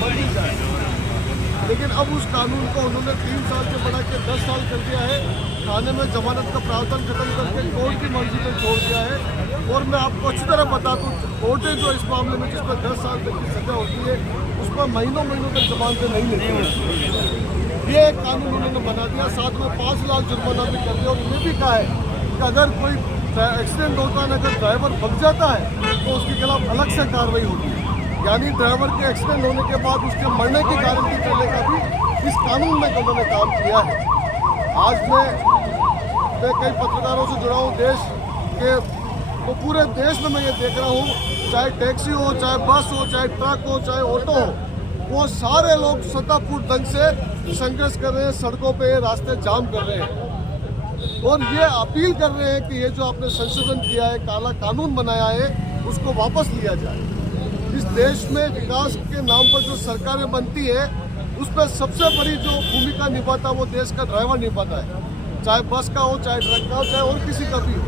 बंद ही जाए। लेकिन अब उस कानून को उन्होंने 3 साल से बढ़ा के 10 साल कर दिया है। थाने में जमानत का प्रावधान खत्म करके कोर्ट की मर्जी पर छोड़ दिया है। और मैं आपको अच्छी तरह बता दूँ, कोर्टें जो इस मामले में जिस पर 10 साल तक की सजा होती है उस पर महीनों तक जमानतें नहीं लेती। ये एक कानून उन्होंने बना दिया, साथ में 5 लाख जुर्माना भी कर दिया। और ये भी कहा है कि अगर कोई एक्सीडेंट होता है, अगर ड्राइवर भग जाता है तो उसके खिलाफ अलग से कार्रवाई होगी। यानी ड्राइवर के एक्सीडेंट होने के बाद उसके मरने की गारंटी करने का भी इस कानून में उन्होंने काम किया है। आज मैं कई पत्रकारों से जुड़ा हूँ देश के, तो पूरे देश में मैं ये देख रहा हूँ, चाहे टैक्सी हो, चाहे बस हो, चाहे ट्रक हो, चाहे ऑटो हो, वो सारे लोग स्वतःपूर्ण ढंग से संघर्ष कर रहे हैं, सड़कों पे रास्ते जाम कर रहे हैं और ये अपील कर रहे हैं कि ये जो आपने संशोधन किया है, काला कानून बनाया है, उसको वापस लिया जाए। इस देश में विकास के नाम पर जो सरकारें बनती है उस पर सबसे बड़ी जो भूमिका निभाता है वो देश का ड्राइवर निभाता है, चाहे बस का हो, चाहे ट्रक का हो, चाहे और किसी का भी हो।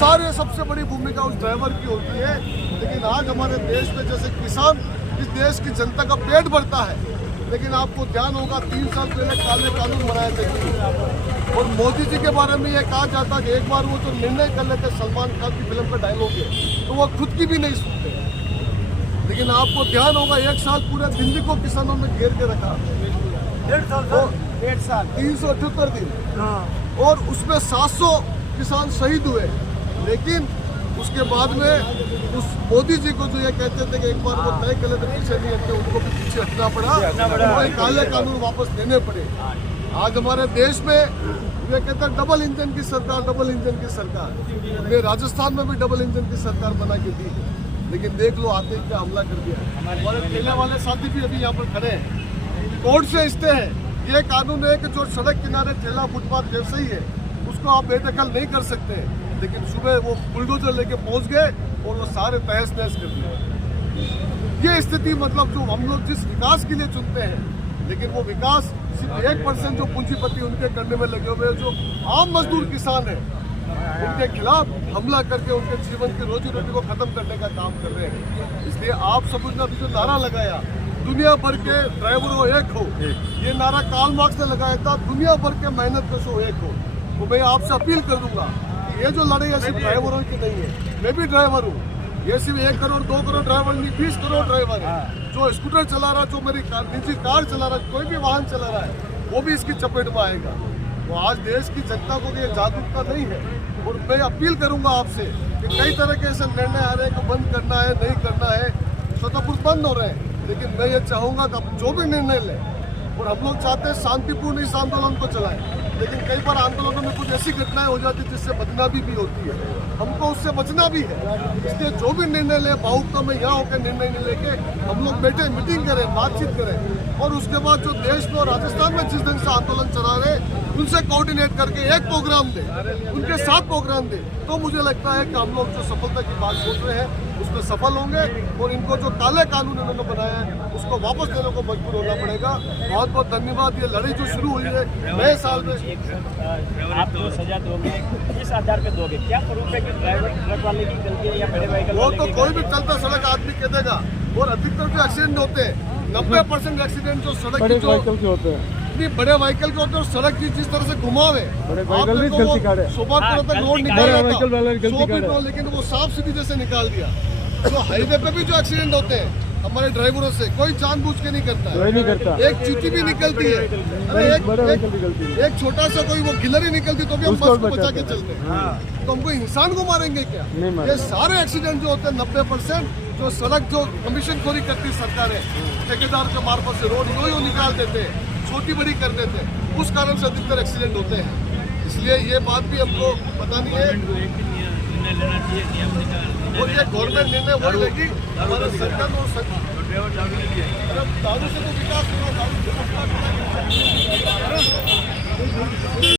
सारे सबसे बड़ी भूमिका उस ड्राइवर की होती है। लेकिन आज हमारे देश में जैसे किसान इस देश की जनता का पेट भरता है, लेकिन आपको ध्यान होगा 3 साल पहले काले कानून बनाए थे और मोदी जी के बारे में ये कहा जाता कि एक बार वो जो निर्णय कर लेते सलमान खान की फिल्म का डायलॉग है तो वो खुद की भी नहीं सुनते। लेकिन आपको ध्यान होगा 1 साल पूरे दिल्ली को किसानों में घेर के रखा, 1.5 साल 378 दिन और उसमें 700 किसान शहीद हुए। लेकिन उसके बाद में उस मोदी जी को जो ये कहते थे कि एक बार वो तय कर लेते पीछे नहीं हटते, उनको भी पीछे हटना पड़ा, उन्हें काले कानून वापस लेने पड़े। आज हमारे देश में ये कहते हैं डबल इंजन की सरकार, डबल इंजन की सरकार। हमने राजस्थान में भी डबल इंजन की सरकार बना के दी, लेकिन देख लो आते क्या हमला कर दिया। हमारे ठेले वाले साथी भी अभी यहाँ पर खड़े हैं, कोर्ट से स्टे है। ये कानून है कि जो सड़क किनारे ठेला फुटपाथ व्यवसायी है उसको आप बेदखल नहीं कर सकते, लेकिन सुबह वो बुलडोजर लेके पहुंच गए और वो सारे तहस नहस कर दिए। ये स्थिति मतलब जो हम लोग जिस विकास के लिए चुनते हैं, लेकिन वो विकास सिर्फ 1% जो पूंजीपति उनके करने में लगे हुए, जो आम मजदूर किसान है उनके खिलाफ हमला करके उनके जीवन की रोजी रोटी को खत्म करने का काम कर रहे हैं। इसलिए आप सब ने अभी जो नारा लगाया दुनिया भर के ड्राइवरों एक हो, ये नारा कार्ल मार्क्स ने लगाया था, दुनिया भर के मेहनत कशों एक हो। तो मैं आपसे अपील करूंगा कि ये जो लड़ाई है सिर्फ ड्राइवरों की नहीं है, मैं भी ड्राइवर हूँ। ये सिर्फ 1 करोड़ 2 करोड़ ड्राइवर नहीं, 20 करोड़ ड्राइवर है जो स्कूटर चला रहा, जो मेरी निजी कार चला रहा, कोई भी वाहन चला रहा है वो भी इसकी चपेट में आएगा। तो आज देश की जनता को ये जागरूकता नहीं है और मैं अपील करूंगा आपसे कि कई तरह के ऐसे निर्णय आ रहे हैं कि बंद करना है, नहीं करना है, स्वतःपूर्ण बंद हो रहे हैं। लेकिन मैं ये चाहूँगा कि आप जो भी निर्णय लें, और हम लोग चाहते हैं शांतिपूर्ण इस आंदोलन को चलाएं, लेकिन कई बार आंदोलनों में कुछ ऐसी घटनाएं हो जाती है जिससे बदनामी भी होती है, हमको उससे बचना भी है। इसलिए जो भी निर्णय ले भावुकता में यहाँ होकर निर्णय नहीं लेके हम लोग बैठे मीटिंग करें, बातचीत करें और उसके बाद जो देश में और राजस्थान में जिस ढंग से आंदोलन चला रहे उनसे कोऑर्डिनेट करके एक प्रोग्राम दे, उनके साथ प्रोग्राम दे, तो मुझे लगता है कि हम लोग जो सफलता की बात सोच रहे हैं उसमें सफल होंगे और इनको जो काले कानून इन्होंने बनाया है उसको वापस देने को मजबूर होना पड़ेगा। बहुत बहुत धन्यवाद। ये लड़ाई जो शुरू हुई है नए साल में, आप जो सजा दोगे किस आधार पे दोगे? क्या प्रूफ है कि ड्राइवर ट्रक वाले की गलती है या बड़े व्हीकल वो तो कोई भी चलता सड़क आदमी कह देगा। और अधिकतर जो एक्सीडेंट होते हैं 90% एक्सीडेंट जो सड़क की जो होते हैं, बड़े व्हीकल के होते हैं, सड़क की जिस तरह से घुमाव है, रोड निकाल, लेकिन वो साफ सीधी जैसे निकाल दिया। तो हाईवे पे भी जो एक्सीडेंट होते हैं हमारे ड्राइवरों से कोई जानबूझ के नहीं करता है। एक चीटी भी निकलती है, अरे एक छोटा सा कोई वो गिलर ही निकलती तो भी हम बस को बचा के चलते हैं। तो हमको इंसान को मारेंगे क्या? ये सारे एक्सीडेंट जो होते हैं 90% जो सड़क जो कमीशन खोरी करती है सरकारें, ठेकेदार के मार्फत से रोड यो निकाल देते हैं, छोटी बड़ी कर देते हैं, उस कारण से अधिकतर एक्सीडेंट होते हैं। इसलिए ये बात भी हमको पता नहीं है और ये गवर्नमेंट निर्णय वो लेगी हमारा सरकार दारू से तो विकास होगा, दारू से